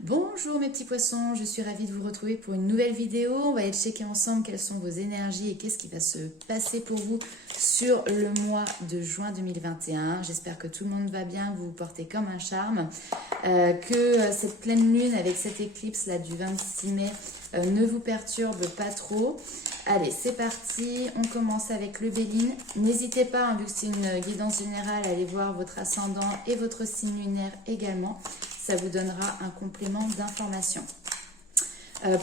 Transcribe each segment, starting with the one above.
Bonjour mes petits poissons, je suis ravie de vous retrouver pour une nouvelle vidéo. On va aller checker ensemble quelles sont vos énergies et qu'est-ce qui va se passer pour vous sur le mois de juin 2021. J'espère que tout le monde va bien, que vous vous portez comme un charme, que cette pleine lune avec cette éclipse là du 26 mai ne vous perturbe pas trop. Allez, c'est parti, on commence avec le Béline. N'hésitez pas, vu que c'est une guidance générale, à aller voir votre ascendant et votre signe lunaire également. Ça vous donnera un complément d'information.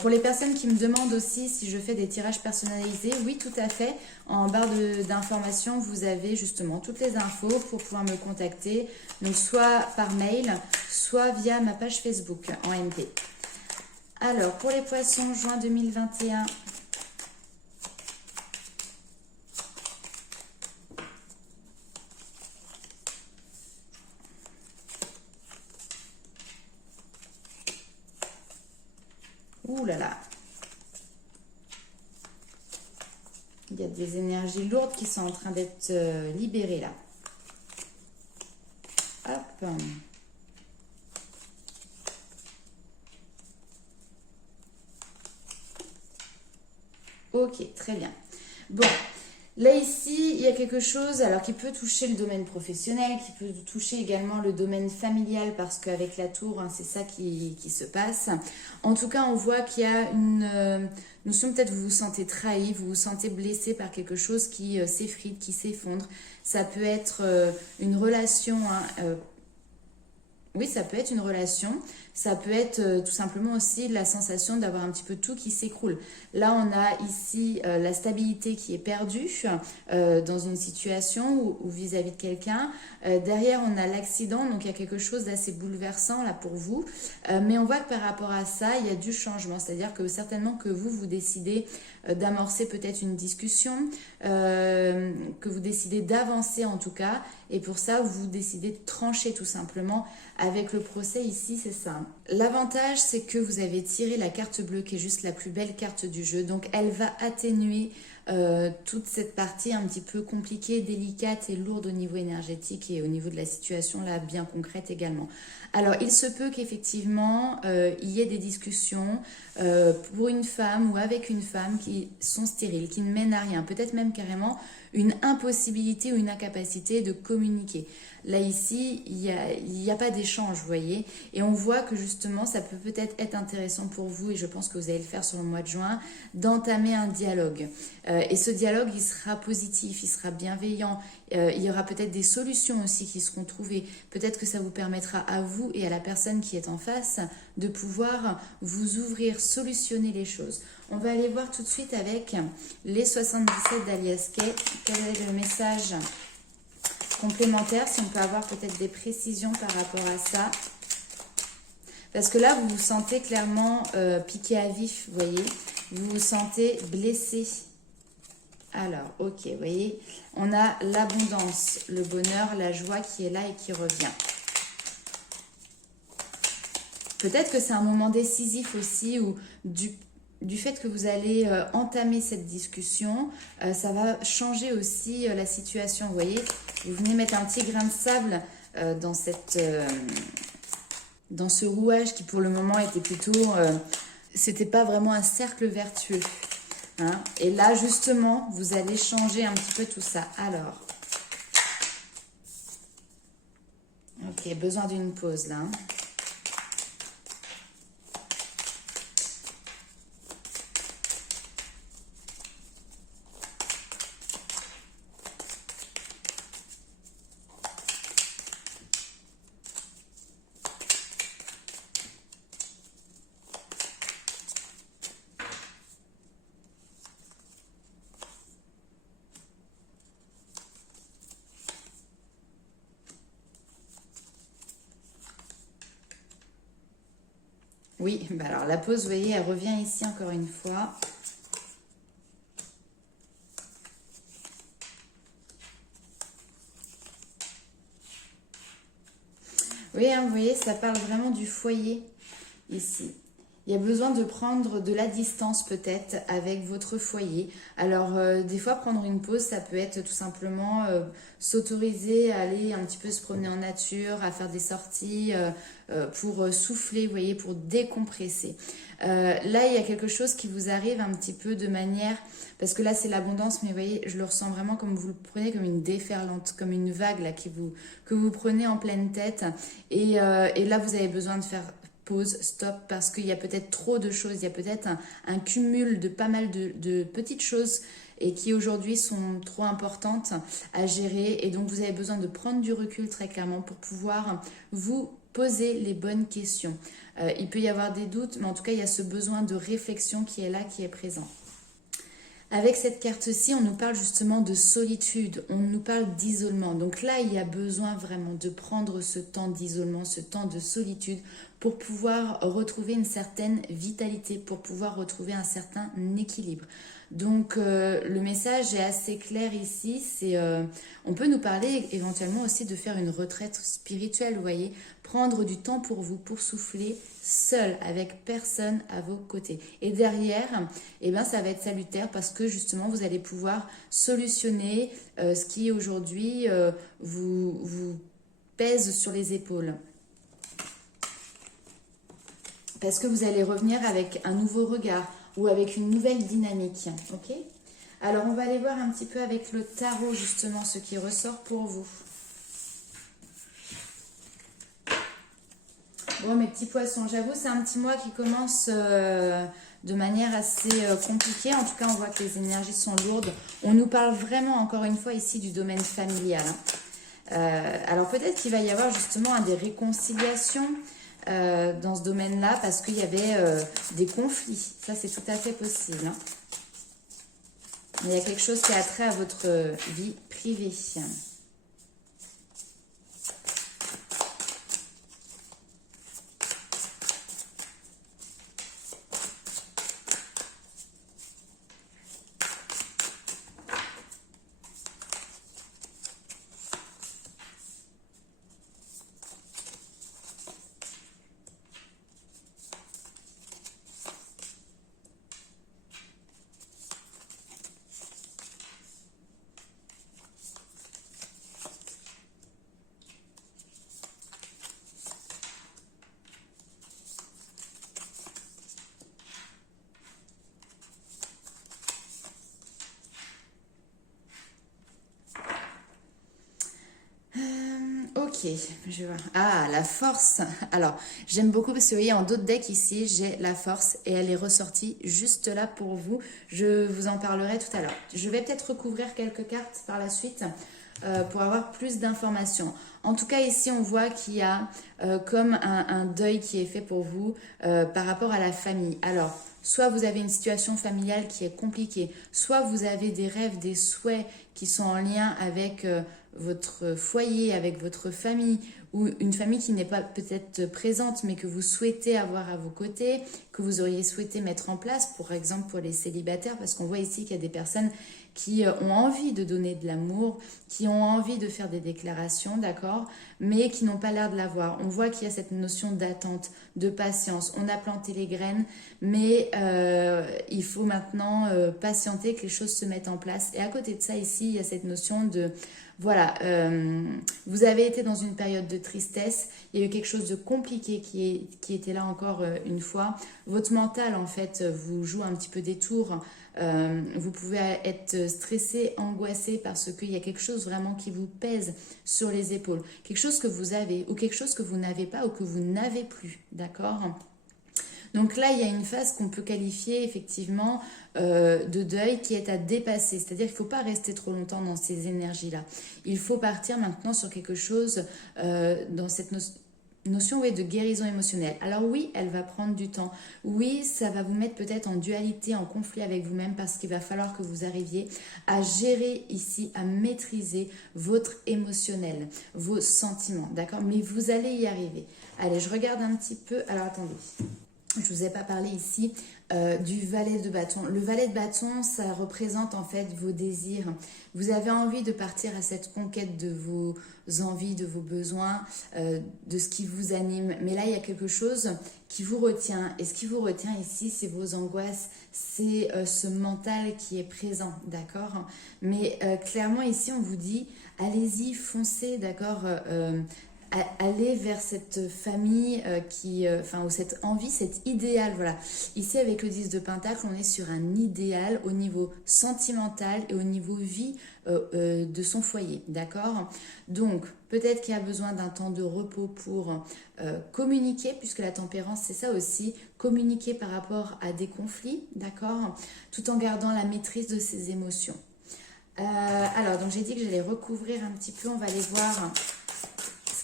Pour les personnes qui me demandent aussi si je fais des tirages personnalisés, oui, tout à fait. En barre d'informations, vous avez justement toutes les infos pour pouvoir me contacter. Donc, soit par mail, soit via ma page Facebook en MP. Alors, pour les poissons, juin 2021... Ouh là là. Il y a des énergies lourdes qui sont en train d'être libérées là. Hop. Ok, très bien. Bon, là ici, il y a quelque chose alors qui peut toucher le domaine professionnel, qui peut toucher également le domaine familial parce qu'avec la tour, hein, c'est ça qui se passe. En tout cas, on voit qu'il y a une notion, peut-être vous vous sentez trahi, vous vous sentez blessé par quelque chose qui s'effrite, qui s'effondre. Ça peut être une relation, hein, oui, ça peut être une relation, ça peut être tout simplement aussi la sensation d'avoir un petit peu tout qui s'écroule. Là, on a ici la stabilité qui est perdue dans une situation ou vis-à-vis de quelqu'un. Derrière, on a l'accident, donc il y a quelque chose d'assez bouleversant là pour vous. Mais on voit que par rapport à ça, il y a du changement, c'est-à-dire que certainement que vous décidez d'amorcer peut-être une discussion, que vous décidez d'avancer en tout cas, et pour ça, vous décidez de trancher tout simplement avec le procès ici, c'est ça. L'avantage, c'est que vous avez tiré la carte bleue qui est juste la plus belle carte du jeu. Donc, elle va atténuer toute cette partie un petit peu compliquée, délicate et lourde au niveau énergétique et au niveau de la situation là bien concrète également. Alors, il se peut qu'effectivement, il y ait des discussions pour une femme ou avec une femme qui sont stériles, qui ne mènent à rien. Peut-être même carrément une impossibilité ou une incapacité de communiquer. Là, ici, il n'y a pas d'échange, vous voyez. Et on voit que justement, ça peut peut-être être intéressant pour vous, et je pense que vous allez le faire sur le mois de juin, d'entamer un dialogue. Et ce dialogue, il sera positif, il sera bienveillant. Il y aura peut-être des solutions aussi qui seront trouvées. Peut-être que ça vous permettra à vous et à la personne qui est en face de pouvoir vous ouvrir, solutionner les choses. On va aller voir tout de suite avec les 77 d'Alias Kay. Quel est le message complémentaire, si on peut avoir peut-être des précisions par rapport à ça. Parce que là, vous vous sentez clairement piqué à vif, vous voyez. Vous vous sentez blessé. Alors, ok, vous voyez, on a l'abondance, le bonheur, la joie qui est là et qui revient. Peut-être que c'est un moment décisif aussi où du fait que vous allez entamer cette discussion, ça va changer aussi la situation. Vous voyez, vous venez mettre un petit grain de sable dans ce rouage qui pour le moment était plutôt... c'était pas vraiment un cercle vertueux. Hein. Et là, justement, vous allez changer un petit peu tout ça. Alors, ok, besoin d'une pause là. Hein. Oui, bah alors la pause, vous voyez, elle revient ici encore une fois. Oui, hein, vous voyez, ça parle vraiment du foyer ici. Il y a besoin de prendre de la distance peut-être avec votre foyer. Alors des fois prendre une pause, ça peut être tout simplement s'autoriser à aller un petit peu se promener en nature, à faire des sorties pour souffler, vous voyez, pour décompresser. Là, il y a quelque chose qui vous arrive un petit peu de manière, parce que là c'est l'abondance, mais vous voyez, je le ressens vraiment comme vous le prenez comme une déferlante, comme une vague là que vous prenez en pleine tête. Et là, vous avez besoin de faire pause, stop, parce qu'il y a peut-être trop de choses, il y a peut-être un cumul de pas mal de petites choses et qui aujourd'hui sont trop importantes à gérer. Et donc vous avez besoin de prendre du recul très clairement pour pouvoir vous poser les bonnes questions. Il peut y avoir des doutes, mais en tout cas il y a ce besoin de réflexion qui est là, qui est présent. Avec cette carte-ci, on nous parle justement de solitude, on nous parle d'isolement. Donc là, il y a besoin vraiment de prendre ce temps d'isolement, ce temps de solitude pour pouvoir retrouver une certaine vitalité, pour pouvoir retrouver un certain équilibre. Donc le message est assez clair ici, on peut nous parler éventuellement aussi de faire une retraite spirituelle, vous voyez, prendre du temps pour vous, pour souffler seul, avec personne à vos côtés. Et derrière, eh ben, ça va être salutaire parce que justement vous allez pouvoir solutionner ce qui aujourd'hui vous pèse sur les épaules. Parce que vous allez revenir avec un nouveau regard ou avec une nouvelle dynamique. Ok ? Alors, on va aller voir un petit peu avec le tarot, justement, ce qui ressort pour vous. Bon, mes petits poissons, j'avoue, c'est un petit mois qui commence de manière assez compliquée. En tout cas, on voit que les énergies sont lourdes. On nous parle vraiment, encore une fois, ici du domaine familial. Alors, peut-être qu'il va y avoir justement des réconciliations dans ce domaine-là parce qu'il y avait des conflits. Ça, c'est tout à fait possible. Hein. Mais il y a quelque chose qui a trait à votre vie privée. Ok, je vais voir. Ah, la force. Alors, j'aime beaucoup parce que vous voyez, en d'autres decks ici, j'ai la force et elle est ressortie juste là pour vous. Je vous en parlerai tout à l'heure. Je vais peut-être recouvrir quelques cartes par la suite pour avoir plus d'informations. En tout cas, ici, on voit qu'il y a comme un deuil qui est fait pour vous par rapport à la famille. Alors, soit vous avez une situation familiale qui est compliquée, soit vous avez des rêves, des souhaits qui sont en lien avec votre foyer, avec votre famille, ou une famille qui n'est pas peut-être présente, mais que vous souhaitez avoir à vos côtés, que vous auriez souhaité mettre en place, par exemple pour les célibataires, parce qu'on voit ici qu'il y a des personnes qui ont envie de donner de l'amour, qui ont envie de faire des déclarations, d'accord, mais qui n'ont pas l'air de l'avoir. On voit qu'il y a cette notion d'attente, de patience. On a planté les graines, mais il faut maintenant patienter que les choses se mettent en place. Et à côté de ça, ici, il y a cette notion de... Voilà, vous avez été dans une période de tristesse, il y a eu quelque chose de compliqué qui était là encore une fois. Votre mental, en fait, vous joue un petit peu des tours. Vous pouvez être stressé, angoissé parce qu'il y a quelque chose vraiment qui vous pèse sur les épaules. Quelque chose que vous avez ou quelque chose que vous n'avez pas ou que vous n'avez plus, d'accord ? Donc là, il y a une phase qu'on peut qualifier effectivement de deuil qui est à dépasser. C'est-à-dire qu'il ne faut pas rester trop longtemps dans ces énergies-là. Il faut partir maintenant sur quelque chose dans cette notion de guérison émotionnelle. Alors oui, elle va prendre du temps. Oui, ça va vous mettre peut-être en dualité, en conflit avec vous-même parce qu'il va falloir que vous arriviez à gérer ici, à maîtriser votre émotionnel, vos sentiments, d'accord ? Mais vous allez y arriver. Allez, je regarde un petit peu. Alors attendez. je ne vous ai pas parlé ici du valet de bâton. Le valet de bâton, ça représente en fait vos désirs. Vous avez envie de partir à cette conquête de vos envies, de vos besoins, de ce qui vous anime. Mais là, il y a quelque chose qui vous retient. Et ce qui vous retient ici, c'est vos angoisses, c'est ce mental qui est présent, d'accord? Mais clairement, ici, on vous dit, allez-y, foncez, d'accord? Aller vers cette famille ou cette envie, cet idéal, voilà. Ici, avec le 10 de Pentacle, on est sur un idéal au niveau sentimental et au niveau vie de son foyer, d'accord? Donc, peut-être qu'il y a besoin d'un temps de repos pour communiquer, puisque la tempérance, c'est ça aussi, communiquer par rapport à des conflits, d'accord? Tout en gardant la maîtrise de ses émotions. Alors, donc j'ai dit que j'allais recouvrir un petit peu, on va aller voir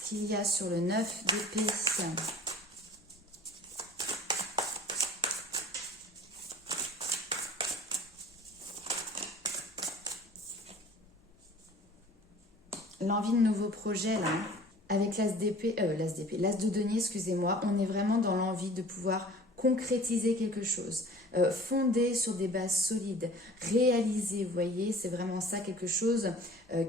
qu'il y a sur le 9 d'épée. L'envie de nouveaux projets là, avec l'as d'épée, l'as de denier, excusez-moi, on est vraiment dans l'envie de pouvoir concrétiser quelque chose, fonder sur des bases solides, réaliser, vous voyez, c'est vraiment ça, quelque chose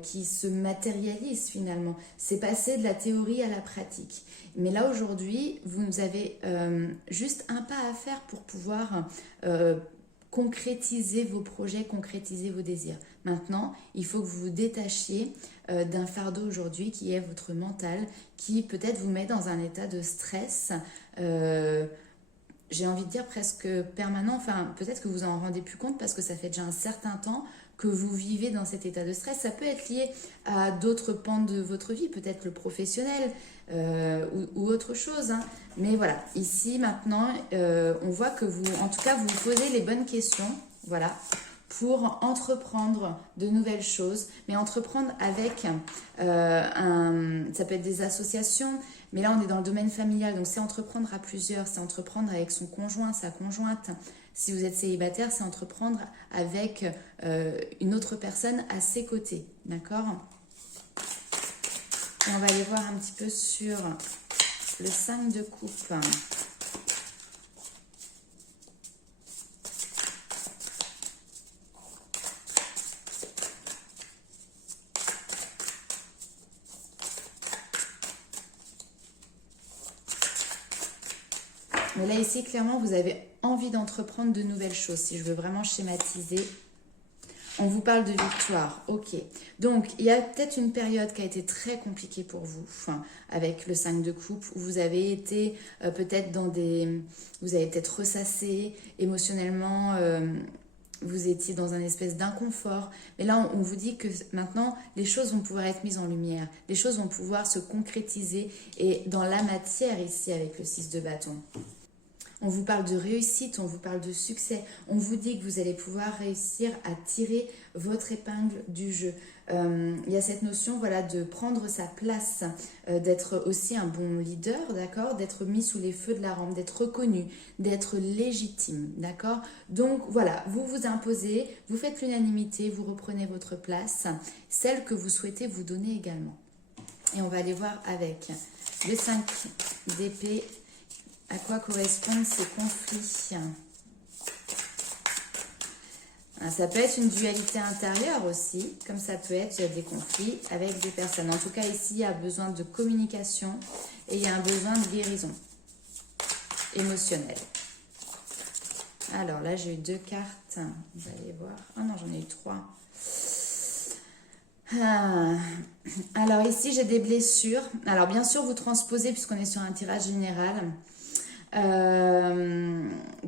qui se matérialise finalement. C'est passer de la théorie à la pratique. Mais là aujourd'hui, vous avez juste un pas à faire pour pouvoir concrétiser vos projets, concrétiser vos désirs. Maintenant, il faut que vous vous détachiez d'un fardeau aujourd'hui qui est votre mental, qui peut-être vous met dans un état de stress, j'ai envie de dire presque permanent, enfin peut-être que vous en rendez plus compte parce que ça fait déjà un certain temps que vous vivez dans cet état de stress. Ça peut être lié à d'autres pans de votre vie, peut-être le professionnel ou autre chose. Hein. Mais voilà, ici maintenant, on voit que vous, en tout cas, vous vous posez les bonnes questions, voilà, pour entreprendre de nouvelles choses, mais entreprendre avec ça peut être des associations, mais là on est dans le domaine familial, donc c'est entreprendre à plusieurs, c'est entreprendre avec son conjoint, sa conjointe. Si vous êtes célibataire, c'est entreprendre avec une autre personne à ses côtés, d'accord? Et on va aller voir un petit peu sur le 5 de coupe. Mais là, ici, clairement, vous avez envie d'entreprendre de nouvelles choses. Si je veux vraiment schématiser, on vous parle de victoire. Ok. Donc, il y a peut-être une période qui a été très compliquée pour vous, avec le 5 de coupe, où vous avez été peut-être dans des... Vous avez peut-être ressassé émotionnellement... vous étiez dans un espèce d'inconfort. Mais là, on vous dit que maintenant, les choses vont pouvoir être mises en lumière. Les choses vont pouvoir se concrétiser. Et dans la matière, ici, avec le 6 de bâton. On vous parle de réussite, on vous parle de succès. On vous dit que vous allez pouvoir réussir à tirer votre épingle du jeu. Il y a cette notion, voilà, de prendre sa place, d'être aussi un bon leader, d'accord, d'être mis sous les feux de la rampe, d'être reconnu, d'être légitime, d'accord. Donc voilà, vous vous imposez, vous faites l'unanimité, vous reprenez votre place, celle que vous souhaitez vous donner également. Et on va aller voir avec le 5 d'épée. À quoi correspondent ces conflits? Ça peut être une dualité intérieure aussi, comme ça peut être des conflits avec des personnes. En tout cas, ici, il y a besoin de communication et il y a un besoin de guérison émotionnelle. Alors là, j'ai eu 2 cartes. Vous allez voir. Ah non, j'en ai eu 3. Alors ici, j'ai des blessures. Alors bien sûr, vous transposez puisqu'on est sur un tirage général.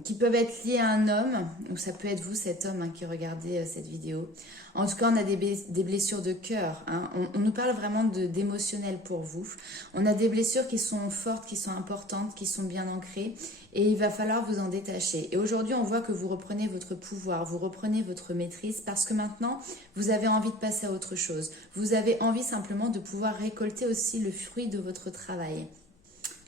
Qui peuvent être liés à un homme, ou ça peut être vous, cet homme qui regardez cette vidéo. En tout cas, on a des blessures de cœur. Hein. On nous parle vraiment d'émotionnel pour vous. On a des blessures qui sont fortes, qui sont importantes, qui sont bien ancrées, et il va falloir vous en détacher. Et aujourd'hui, on voit que vous reprenez votre pouvoir, vous reprenez votre maîtrise, parce que maintenant, vous avez envie de passer à autre chose. Vous avez envie simplement de pouvoir récolter aussi le fruit de votre travail.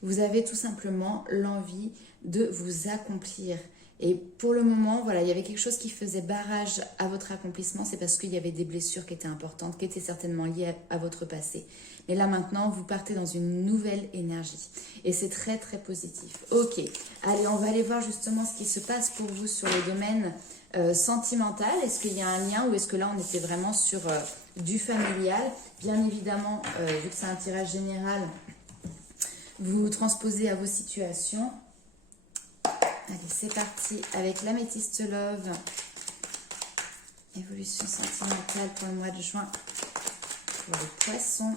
Vous avez tout simplement l'envie de vous accomplir. Et pour le moment, voilà, il y avait quelque chose qui faisait barrage à votre accomplissement. C'est parce qu'il y avait des blessures qui étaient importantes, qui étaient certainement liées à votre passé. Et là maintenant, vous partez dans une nouvelle énergie. Et c'est très très positif. Ok, allez, on va aller voir justement ce qui se passe pour vous sur le domaine sentimental. Est-ce qu'il y a un lien ou est-ce que là on était vraiment sur du familial? Bien évidemment, vu que c'est un tirage général, vous transposez à vos situations. Allez, c'est parti avec l'améthyste love. Évolution sentimentale pour le mois de juin pour les poissons.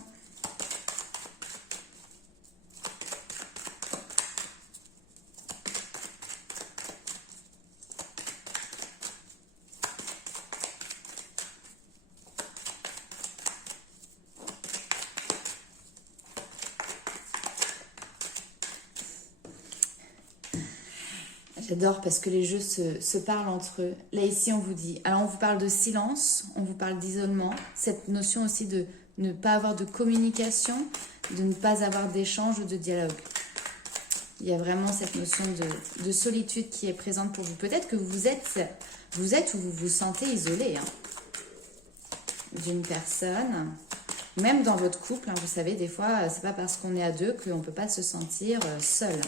J'adore parce que les jeux se parlent entre eux. Là, ici, on vous dit... Alors, on vous parle de silence, on vous parle d'isolement. Cette notion aussi de ne pas avoir de communication, de ne pas avoir d'échange ou de dialogue. Il y a vraiment cette notion de solitude qui est présente pour vous. Peut-être que vous êtes ou vous vous sentez isolé d'une personne. Même dans votre couple, vous savez, des fois, c'est pas parce qu'on est à deux qu'on ne peut pas se sentir seul.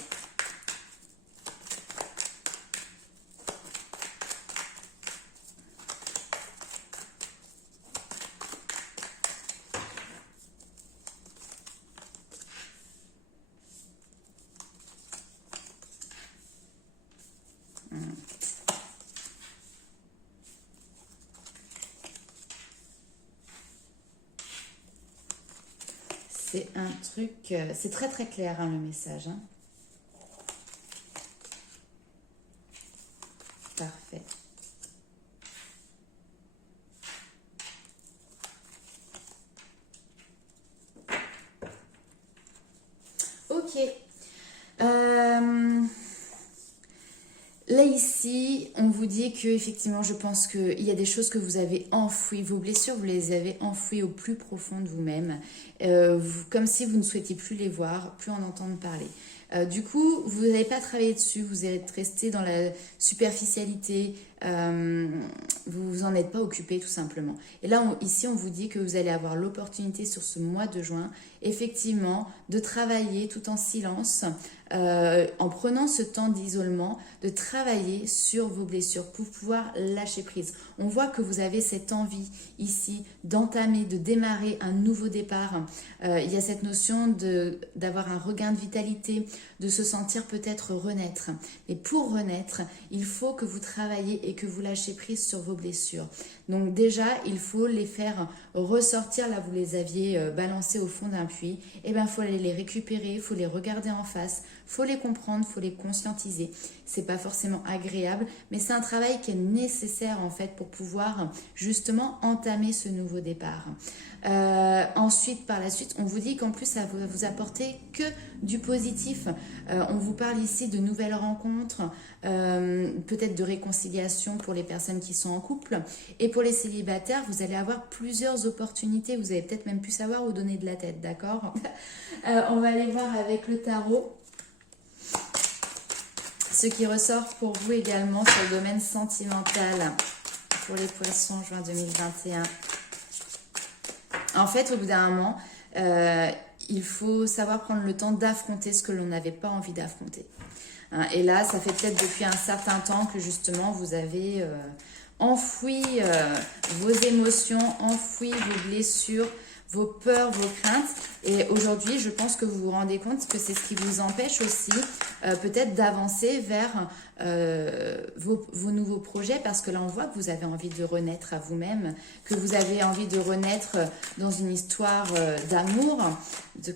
C'est un truc, c'est très très clair le message. Parfait. Ok. Là ici, on vous dit que effectivement, je pense qu'il y a des choses que vous avez enfouies, vos blessures, vous les avez enfouies au plus profond de vous-même, comme si vous ne souhaitiez plus les voir, plus en entendre parler. Du coup, vous n'avez pas travaillé dessus, vous êtes resté dans la superficialité, vous vous en êtes pas occupé tout simplement. Et là, ici, on vous dit que vous allez avoir l'opportunité sur ce mois de juin, effectivement, de travailler tout en silence, en prenant ce temps d'isolement, de travailler sur vos blessures pour pouvoir lâcher prise. On voit que vous avez cette envie ici d'entamer, de démarrer un nouveau départ. Il y a cette notion d'avoir un regain de vitalité, de se sentir peut-être renaître. Et pour renaître, il faut que vous travaillez et que vous lâchez prise sur vos blessures. Donc déjà, il faut les faire ressortir. Là, vous les aviez balancées au fond d'un puits. Et bien, il faut aller les récupérer, il faut les regarder en face, il faut les comprendre, il faut les conscientiser. C'est pas forcément agréable, mais c'est un travail qui est nécessaire en fait pour pouvoir justement entamer ce nouveau départ. Ensuite, par la suite, on vous dit qu'en plus, ça va vous apporter que du positif. On vous parle ici de nouvelles rencontres, peut-être de réconciliation pour les personnes qui sont en couple. Et pour les célibataires, vous allez avoir plusieurs opportunités. Vous allez peut-être même plus savoir où donner de la tête, d'accord? On va aller voir avec le tarot ce qui ressort pour vous également sur le domaine sentimental pour les poissons juin 2021. En fait, au bout d'un moment, il faut savoir prendre le temps d'affronter ce que l'on n'avait pas envie d'affronter. Et là, ça fait peut-être depuis un certain temps que justement vous avez enfoui vos émotions, enfoui vos blessures, vos peurs, vos craintes. Et aujourd'hui, je pense que vous vous rendez compte que c'est ce qui vous empêche aussi peut-être d'avancer vers vos nouveaux projets, parce que là, on voit que vous avez envie de renaître à vous-même, que vous avez envie de renaître dans une histoire d'amour,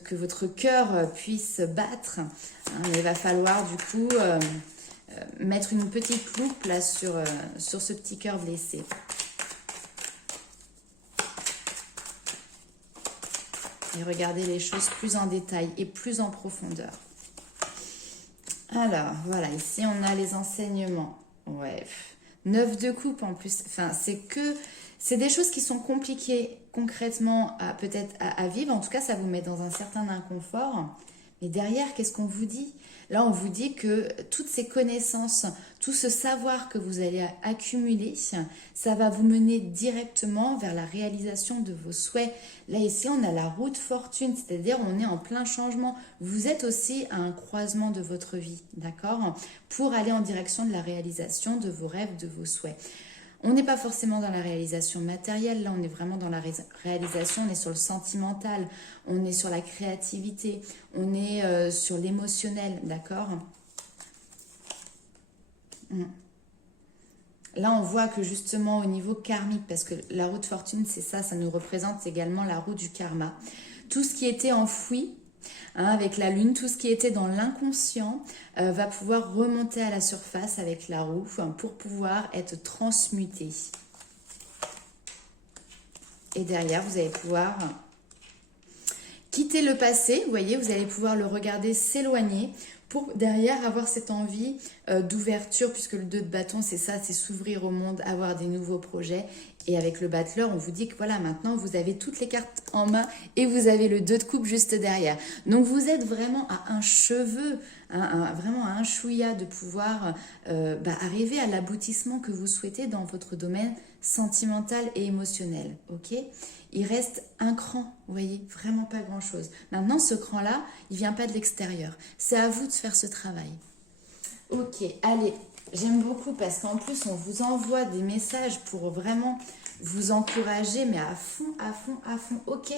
que votre cœur puisse battre. Mais il va falloir du coup mettre une petite loupe là sur ce petit cœur blessé. Et regardez les choses plus en détail et plus en profondeur. Alors, voilà, ici on a les enseignements. Ouais, 9 de coupe en plus. Enfin, c'est des choses qui sont compliquées concrètement peut-être à vivre. En tout cas, ça vous met dans un certain inconfort. Et derrière, qu'est-ce qu'on vous dit? Là, on vous dit que toutes ces connaissances, tout ce savoir que vous allez accumuler, ça va vous mener directement vers la réalisation de vos souhaits. Là, ici, on a la roue de fortune, c'est-à-dire on est en plein changement. Vous êtes aussi à un croisement de votre vie, d'accord? Pour aller en direction de la réalisation de vos rêves, de vos souhaits. On n'est pas forcément dans la réalisation matérielle, là on est vraiment dans la réalisation, on est sur le sentimental, on est sur la créativité, on est sur l'émotionnel, d'accord? Là on voit que justement au niveau karmique, parce que la roue de fortune c'est ça, ça nous représente également la roue du karma. Tout ce qui était enfoui, avec la lune, tout ce qui était dans l'inconscient va pouvoir remonter à la surface avec la roue pour pouvoir être transmuté. Et derrière, vous allez pouvoir quitter le passé, vous voyez, vous allez pouvoir le regarder s'éloigner pour derrière avoir cette envie d'ouverture, puisque le 2 de bâton, c'est ça, c'est s'ouvrir au monde, avoir des nouveaux projets. Et avec le battleur, on vous dit que voilà, maintenant, vous avez toutes les cartes en main et vous avez le 2 de coupe juste derrière. Donc, vous êtes vraiment à un cheveu, vraiment à un chouïa de pouvoir arriver à l'aboutissement que vous souhaitez dans votre domaine sentimental et émotionnel, ok? Il reste un cran, vous voyez, vraiment pas grand-chose. Maintenant, ce cran-là, il vient pas de l'extérieur. C'est à vous de faire ce travail. Ok, allez, j'aime beaucoup parce qu'en plus, on vous envoie des messages pour vraiment vous encourager, mais à fond, à fond, à fond. Ok,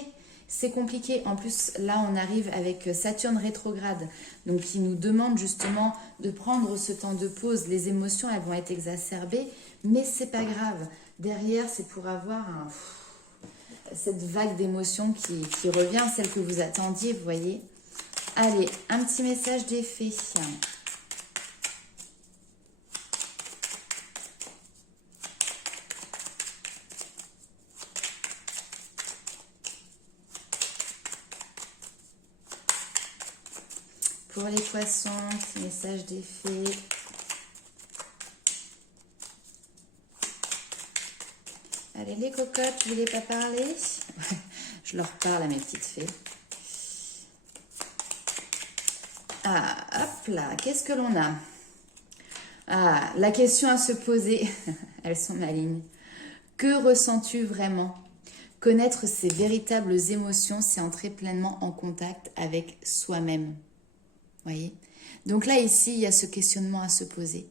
c'est compliqué. En plus, là, on arrive avec Saturne rétrograde, donc qui nous demande justement de prendre ce temps de pause. Les émotions, elles vont être exacerbées, mais c'est pas grave. Derrière, c'est pour avoir cette vague d'émotions qui revient, celle que vous attendiez, vous voyez. Allez, un petit message d'effet. Pour les poissons, petit message d'effet. Allez, les cocottes, vous voulez pas parler? Je leur parle à mes petites fées. Ah, hop là, qu'est-ce que l'on a? Ah, la question à se poser. Elles sont malignes. Que ressens-tu vraiment? Connaître ses véritables émotions, c'est entrer pleinement en contact avec soi-même. Voyez? Donc là, ici, il y a ce questionnement à se poser.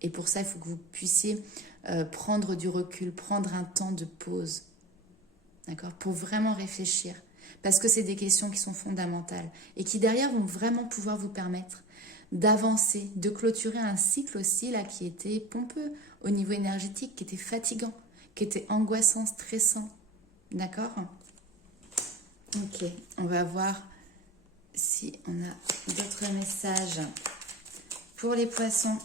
Et pour ça, il faut que vous puissiez prendre du recul, prendre un temps de pause. D'accord? Pour vraiment réfléchir. Parce que c'est des questions qui sont fondamentales et qui derrière vont vraiment pouvoir vous permettre d'avancer, de clôturer un cycle aussi là qui était pompeux au niveau énergétique, qui était fatigant, qui était angoissant, stressant. D'accord? Ok, on va voir si on a d'autres messages pour les poissons.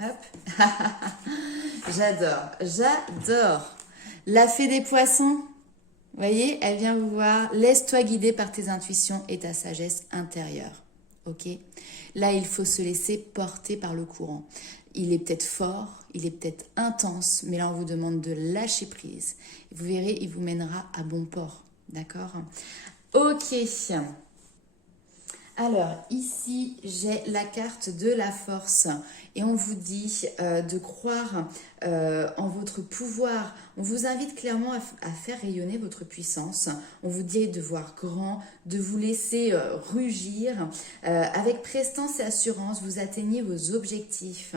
Hop. J'adore, j'adore. La fée des poissons, vous voyez, elle vient vous voir. Laisse-toi guider par tes intuitions et ta sagesse intérieure. Ok? Là, il faut se laisser porter par le courant. Il est peut-être fort, il est peut-être intense, mais là, on vous demande de lâcher prise. Vous verrez, il vous mènera à bon port. D'accord? Ok. Alors, ici, j'ai la carte de la force et on vous dit de croire en votre pouvoir. On vous invite clairement à faire rayonner votre puissance. On vous dit de voir grand, de vous laisser rugir. Avec prestance et assurance, vous atteignez vos objectifs.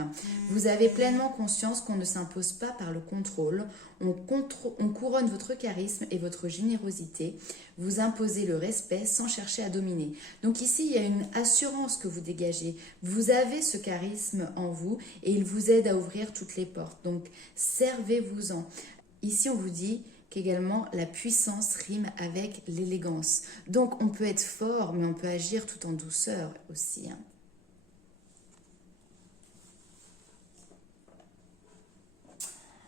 Vous avez pleinement conscience qu'on ne s'impose pas par le contrôle. On couronne votre charisme et votre générosité. Vous imposez le respect sans chercher à dominer. Donc ici, il y a une assurance que vous dégagez. Vous avez ce charisme en vous et il vous aide à ouvrir toutes les portes. Donc, servez-vous-en. Ici, on vous dit qu'également, la puissance rime avec l'élégance. Donc, on peut être fort, mais on peut agir tout en douceur aussi.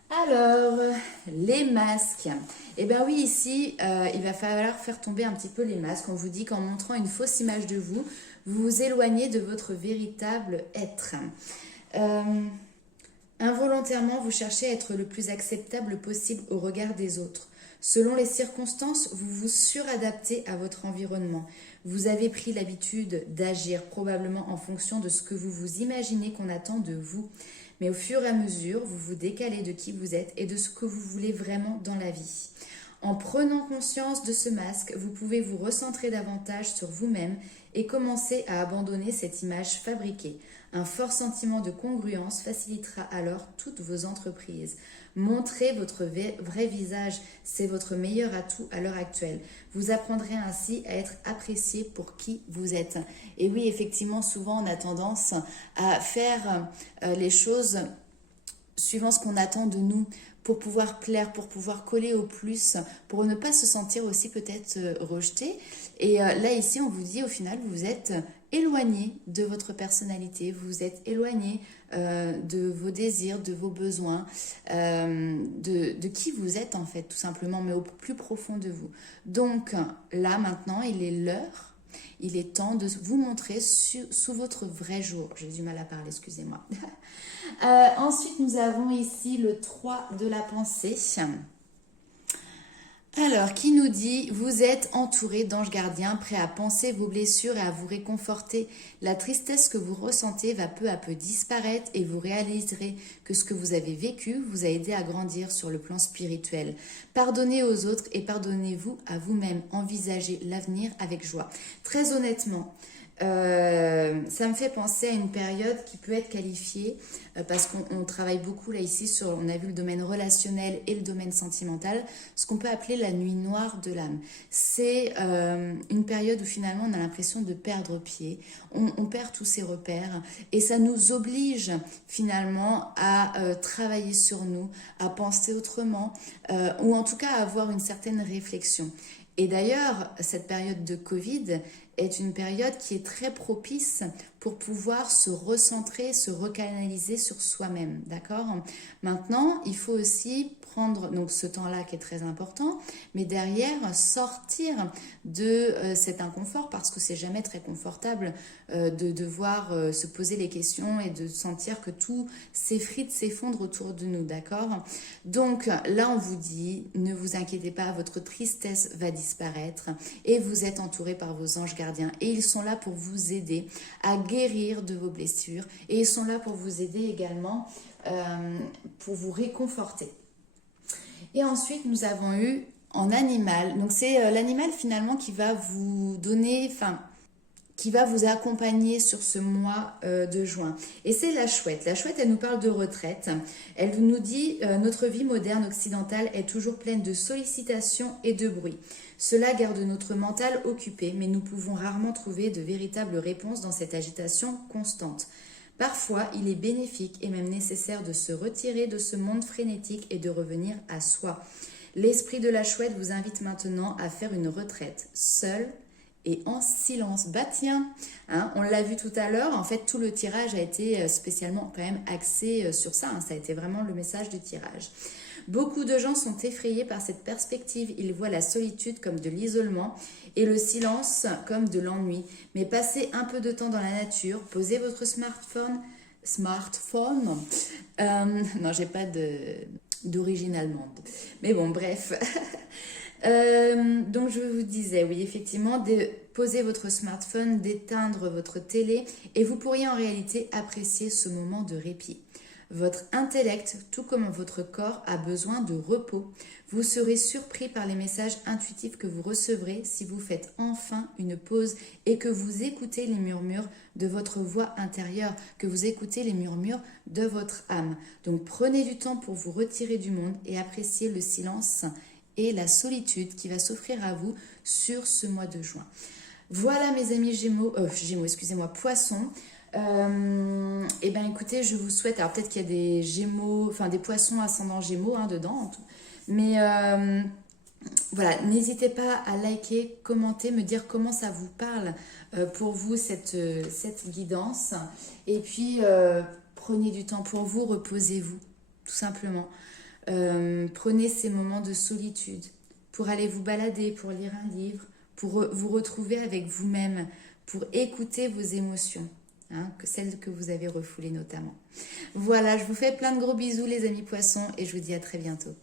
Alors, les masques. Eh bien oui, ici, il va falloir faire tomber un petit peu les masques. On vous dit qu'en montrant une fausse image de vous, vous vous éloignez de votre véritable être. Involontairement, vous cherchez à être le plus acceptable possible au regard des autres. Selon les circonstances, vous vous suradaptez à votre environnement. Vous avez pris l'habitude d'agir probablement en fonction de ce que vous vous imaginez qu'on attend de vous. Mais au fur et à mesure, vous vous décalez de qui vous êtes et de ce que vous voulez vraiment dans la vie. En prenant conscience de ce masque, vous pouvez vous recentrer davantage sur vous-même et commencer à abandonner cette image fabriquée. Un fort sentiment de congruence facilitera alors toutes vos entreprises. Montrez votre vrai visage, c'est votre meilleur atout à l'heure actuelle. Vous apprendrez ainsi à être apprécié pour qui vous êtes. Et oui, effectivement, souvent on a tendance à faire les choses suivant ce qu'on attend de nous, pour pouvoir plaire, pour pouvoir coller au plus, pour ne pas se sentir aussi peut-être rejeté. Et là, ici, on vous dit, au final, vous êtes éloigné de votre personnalité, vous êtes éloigné de vos désirs, de vos besoins, de qui vous êtes en fait, tout simplement, mais au plus profond de vous. Donc là, maintenant, il est l'heure. Il est temps de vous montrer sous votre vrai jour. J'ai du mal à parler, excusez-moi. Ensuite, nous avons ici le 3 de la pensée. Alors, qui nous dit, vous êtes entouré d'anges gardiens, prêts à penser vos blessures et à vous réconforter. La tristesse que vous ressentez va peu à peu disparaître et vous réaliserez que ce que vous avez vécu vous a aidé à grandir sur le plan spirituel. Pardonnez aux autres et pardonnez-vous à vous-même. Envisagez l'avenir avec joie. Très honnêtement, ça me fait penser à une période qui peut être qualifiée parce qu'on travaille beaucoup là ici sur, on a vu le domaine relationnel et le domaine sentimental, ce qu'on peut appeler la nuit noire de l'âme. C'est une période où finalement on a l'impression de perdre pied, on perd tous ses repères et ça nous oblige finalement à travailler sur nous, à penser autrement ou en tout cas à avoir une certaine réflexion. Et d'ailleurs, cette période de Covid est une période qui est très propice pour pouvoir se recentrer, se recanaliser sur soi-même, d'accord? Maintenant, il faut aussi prendre donc ce temps-là qui est très important, mais derrière sortir de cet inconfort parce que c'est jamais très confortable de devoir se poser les questions et de sentir que tout s'effrite, s'effondre autour de nous, d'accord? Donc là, on vous dit, ne vous inquiétez pas, votre tristesse va disparaître et vous êtes entouré par vos anges gardiens et ils sont là pour vous aider à guérir de vos blessures et ils sont là pour vous aider également pour vous réconforter. Et ensuite, nous avons eu en animal, donc c'est l'animal finalement qui va vous donner, qui va vous accompagner sur ce mois de juin. Et c'est la chouette. La chouette, elle nous parle de retraite. Elle nous dit notre vie moderne occidentale est toujours pleine de sollicitations et de bruit. Cela garde notre mental occupé, mais nous pouvons rarement trouver de véritables réponses dans cette agitation constante. Parfois, il est bénéfique et même nécessaire de se retirer de ce monde frénétique et de revenir à soi. L'esprit de la chouette vous invite maintenant à faire une retraite, seul et en silence. Bah tiens, hein, on l'a vu tout à l'heure, en fait tout le tirage a été spécialement quand même axé sur ça, hein, ça a été vraiment le message du tirage. Beaucoup de gens sont effrayés par cette perspective, ils voient la solitude comme de l'isolement et le silence comme de l'ennui. Mais passez un peu de temps dans la nature, posez votre smartphone, non j'ai pas d'origine allemande, mais bon bref. Donc je vous disais, oui effectivement, de poser votre smartphone, d'éteindre votre télé et vous pourriez en réalité apprécier ce moment de répit. Votre intellect, tout comme votre corps, a besoin de repos. Vous serez surpris par les messages intuitifs que vous recevrez si vous faites enfin une pause et que vous écoutez les murmures de votre voix intérieure, que vous écoutez les murmures de votre âme. Donc prenez du temps pour vous retirer du monde et apprécier le silence et la solitude qui va s'offrir à vous sur ce mois de juin. Voilà mes amis Poissons. Et ben écoutez, je vous souhaite, alors peut-être qu'il y a des Gémeaux, enfin des Poissons ascendant Gémeaux dedans, mais voilà, n'hésitez pas à liker, commenter, me dire comment ça vous parle pour vous cette guidance. Et puis prenez du temps pour vous, reposez-vous, tout simplement. Prenez ces moments de solitude pour aller vous balader, pour lire un livre, pour vous retrouver avec vous-même, pour écouter vos émotions. hein, que celles que vous avez refoulées notamment. Voilà, je vous fais plein de gros bisous les amis poissons et je vous dis à très bientôt.